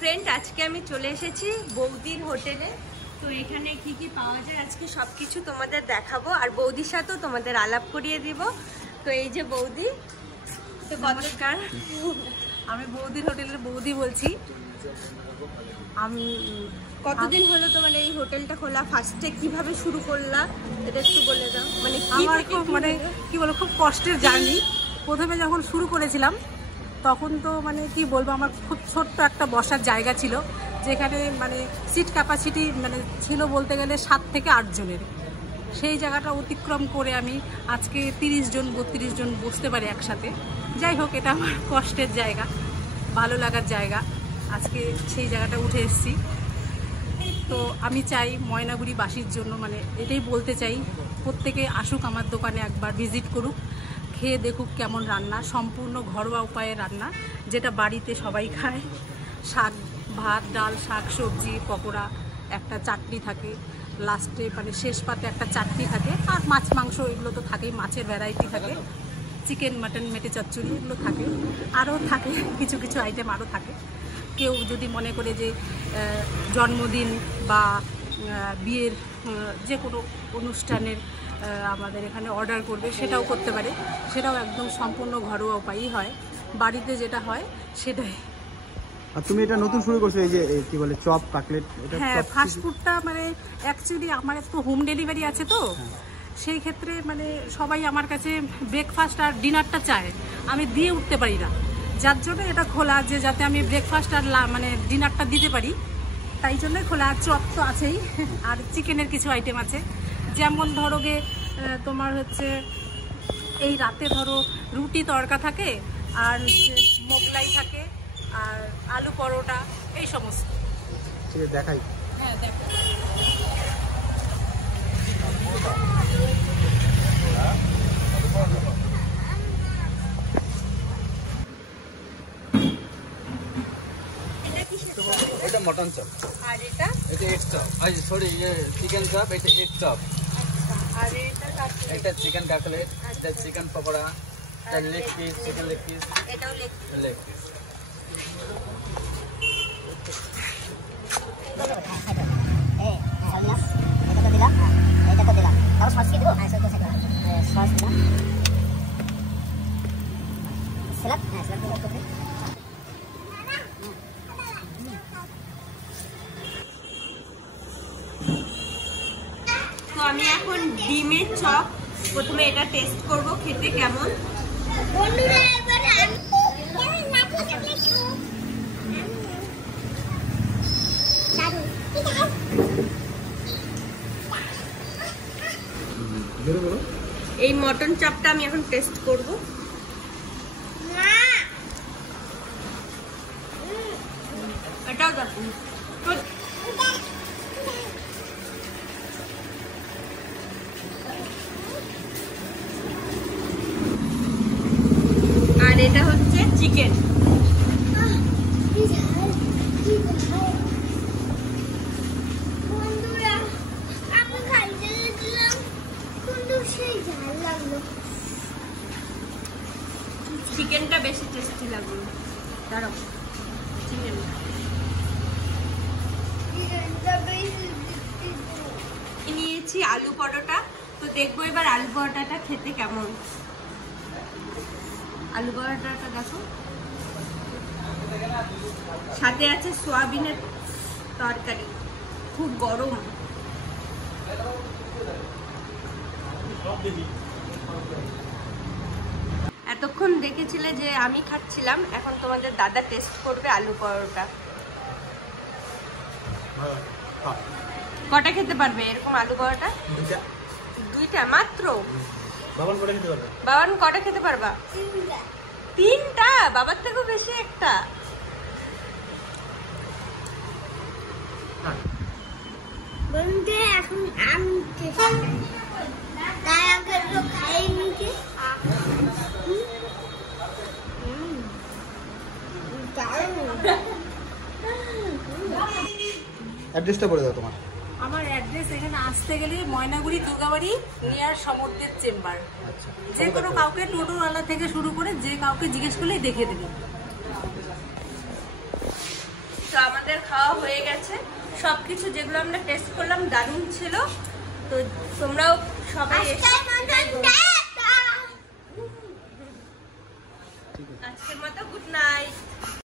Friend, আজকে আমি চলে এসেছি বৌদির হোটেলে। তো এখানে কি কি পাওয়া যায় আজকে সবকিছু তোমাদের দেখাবো, আর বৌদির সাথেও তোমাদের আলাপ করিয়ে দিব। তো এই যে বৌদি, তো নমস্কার, আমি বৌদির হোটেলের বৌদি বলছি। আমি কতদিন হলো তোমার এই হোটেলটা খোলা? ফার্স্টে কিভাবে শুরু করলা এটা একটু বলে দাও। মানে আমার খুব কি বলবো, খুব কষ্টের জার্নি। প্রথমে যখন শুরু করেছিলাম তখন তো কি বলবো, আমার খুব ছোট্ট একটা বসার জায়গা ছিল, যেখানে সিট ক্যাপাসিটি ছিল বলতে গেলে 7 থেকে 8 জনের। সেই জায়গাটা অতিক্রম করে আমি আজকে 30 জন 32 জন বসতে পারি একসাথে। যাই হোক, এটা আমার কষ্টের জায়গা, ভালো লাগার জায়গা। আজকে সেই জায়গাটা উঠে এসেছি। তো আমি চাই ময়নাগুড়িবাসীর জন্য এটাই বলতে চাই, প্রত্যেকে আসুক আমার দোকানে, একবার ভিজিট করুক, খেয়ে দেখুক কেমন রান্না, সম্পূর্ণ ঘরোয়া উপায়ে রান্না, যেটা বাড়িতে সবাই খায়। শাক, ভাত, ডাল, শাক, সবজি, পকোড়া, একটা চাটনি থাকে লাস্টে, শেষ পাতে একটা চাটনি থাকে, আর মাছ মাংস এগুলো তো থাকেই, মাছের ভ্যারাইটি থাকে, চিকেন, মাটন, মেটে চচ্চড়ি এগুলো থাকে, আরও থাকে কিছু কিছু আইটেম আরও থাকে। কেউ যদি মনে করে যে জন্মদিন বা বিয়ের যে কোনো অনুষ্ঠানের আমাদের এখানে অর্ডার করবে, সেটাও করতে পারে। সেটাও একদম সম্পূর্ণ ঘরোয়া উপায়ই হয়, বাড়িতে যেটা হয় সেটাই। আর তুমি এটা নতুন শুরু করছো, এই যে কি বলে চপ, কাটলেট? হ্যাঁ, ফাস্টফুডটা অ্যাকচুয়ালি আমার একটু হোম ডেলিভারি আছে, তো সেই ক্ষেত্রে সবাই আমার কাছে ব্রেকফাস্ট আর ডিনারটা চায়, আমি দিয়ে উঠতে পারি না, যার জন্য এটা খোলা, যে যাতে আমি ব্রেকফাস্ট আর ডিনারটা দিতে পারি, তাই জন্যই খোলা। আর চপ তো আছেই, আর চিকেনের কিছু আইটেম আছে, যেমন ধরো গে তোমার হচ্ছে এই রাতে ধরো রুটি তড়কা থাকে, আর মোগলাই থাকে, আর আলু পরোটা, এই সমস্ত। ঠিক আছে, দেখাই। হ্যাঁ, দেখো। এটা মটন চপ, আর এটা egg chop, sorry chicken chop, এটা এগ চপ। আর এটা চিকেন কাটলেট, এটা চিকেন পকোড়া, এটা leg piece, chicken leg piece, এটাও লেগ পিস। তো আমি এখন ডিমের চপ প্রথমে এটা টেস্ট করব, খেতে কেমন। এই মটন চপটা আমি এখন টেস্ট করব। এটাও দেখুন, আর এটা হচ্ছে চিকেন। চিকেনটা বেশি টেস্টি লাগলো। দাঁড়াও, নিয়েছি আলু পরোটা, তো দেখবো এবার আলু পরোটাটা খেতে কেমন। আলু পরোটাটা দেখো, সাথে আছে সোয়াবিনের তরকারি, খুব গরম। এতক্ষণ দেখেছিলে যে আমি খাচ্ছিলাম, এখন তোমাদের দাদা টেস্ট করবে আলু পরোটা। কটা খেতে পারবে এরকম আলু পরোটা? দুইটা মাত্র? বাবান কটা খেতে পারবা? তিনটা? বাবার থেকেও বেশি একটা। এখন আমি তাই আগে খাইনি। অ্যাড্রেসটা বলে দাও তোমার। আমার অ্যাড্রেস এখানে আসতে গেলে ময়নাগুড়ি দুর্গাবাড়ি নিয়ার সমুদ্রের চেম্বার। আচ্ছা, যে কোনো কাউকে টোটোওয়ালা থেকে শুরু করে যে কাউকে জিজ্ঞেস করলেই দেখিয়ে দেবে। তো আমাদের খাওয়া হয়ে গেছে, সবকিছু যেগুলো আমরা টেস্ট করলাম দারুণ ছিল। তো তোমরাও সবাই আজকের মতো গুড নাইট।